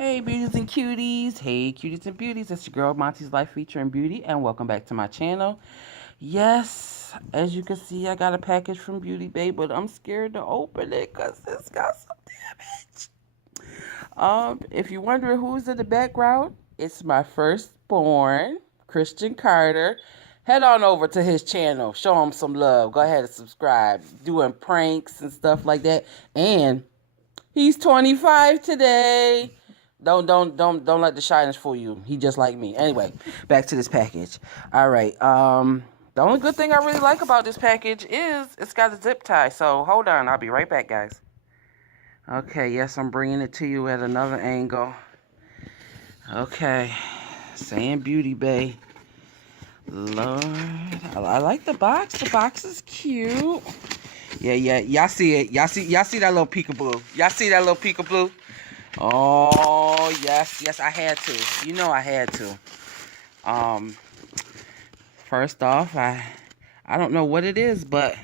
Hey beauties and cuties, hey cuties and beauties, it's your girl Monty's Life Featuring Beauty, and welcome back to my channel. Yes, as you can see, I got a package from Beauty Bay, but I'm scared to open it because it's got some damage. If you're wondering who's in the background, it's my firstborn, Christian Carter. Head on over to his channel, show him some love, go ahead and subscribe, doing pranks and stuff like that, and he's 25 today. Don't let the shyness fool you. He just like me. Anyway, back to this package. All right. The only good thing I really like about this package is it's got a zip tie. So hold on, I'll be right back, guys. Okay, yes, I'm bringing it to you at another angle. Okay, saying Beauty Bay. Lord, I like the box. The box is cute. Yeah, y'all see it. Y'all see that little peekaboo. Y'all see that little peekaboo? Oh, yes, I had to. You know I had to. First off, I don't know what it is, but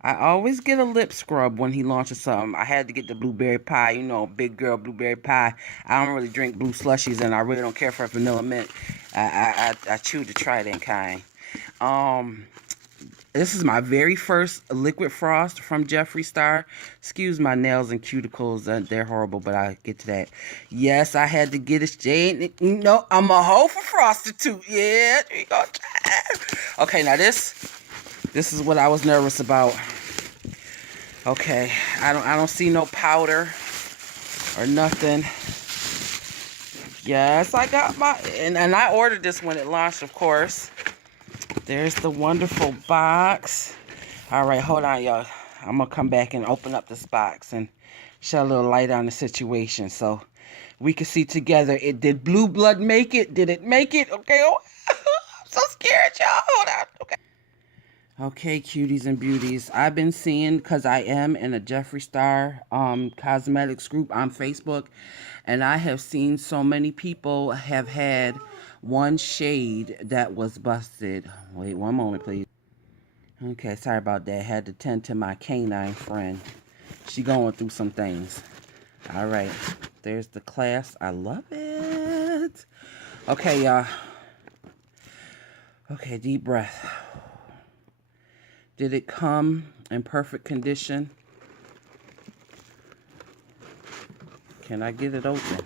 I always get a lip scrub when he launches something. I had to get the blueberry pie, you know, big girl blueberry pie. I don't really drink blue slushies, and I really don't care for vanilla mint. I chew the Trident kind. This is my very first liquid frost from Jeffree Star. Excuse my nails and cuticles. They're horrible, but I'll get to that. Yes, I had to get it. Jane, you know, I'm a hoe for frosted too. Yeah, there you go. Okay, now this is what I was nervous about. Okay, I don't see no powder or nothing. Yes, I got my, and I ordered this when it launched, of course. There's the wonderful box. All right, hold on, y'all. I'm going to come back and open up this box and shed a little light on the situation so we can see together. Did Blue Blood make it? Did it make it? Okay, oh, I'm so scared, y'all. Hold on. Okay. Okay, cuties and beauties. I've been seeing, because I am in a Jeffree Star cosmetics group on Facebook, and I have seen so many people have had one shade that was busted. Wait one moment, please. Okay, sorry about that. Had to tend to my canine friend. She going through some things. All right, there's the class. I love it. Okay, y'all. Okay, deep breath. Did it come in perfect condition? Can I get it open?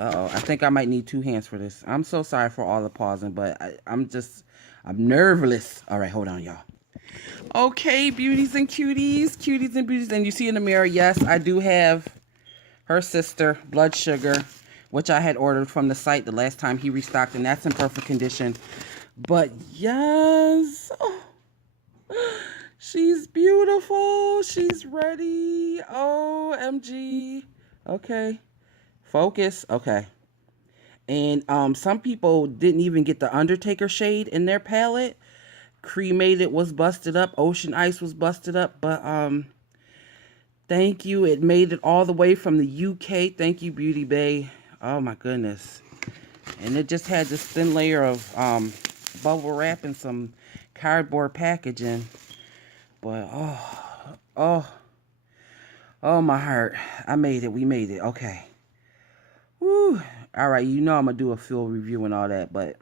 Uh-oh, I think I might need two hands for this. I'm so sorry for all the pausing, but I'm nerveless. All right, hold on, y'all. Okay, beauties and cuties, and you see in the mirror, yes, I do have her sister, Blood Sugar, which I had ordered from the site the last time he restocked, and that's in perfect condition. But yes, she's beautiful. She's ready. OMG. Okay. Focus. Okay. And some people didn't even get the Undertaker shade in their palette. Cremated was busted up. Ocean Ice was busted up. But thank you. It made it all the way from the UK. Thank you, Beauty Bay. Oh my goodness. And it just had this thin layer of bubble wrap and some cardboard packaging. But oh my heart. I made it. We made it. Okay. Woo. All right, you know I'm going to do a full review and all that, but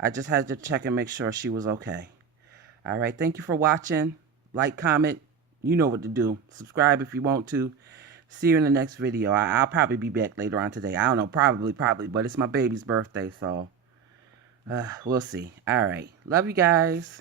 I just had to check and make sure she was okay. All right, thank you for watching. Like, comment. You know what to do. Subscribe if you want to. See you in the next video. I'll probably be back later on today. I don't know, probably, but it's my baby's birthday, so we'll see. All right, love you guys.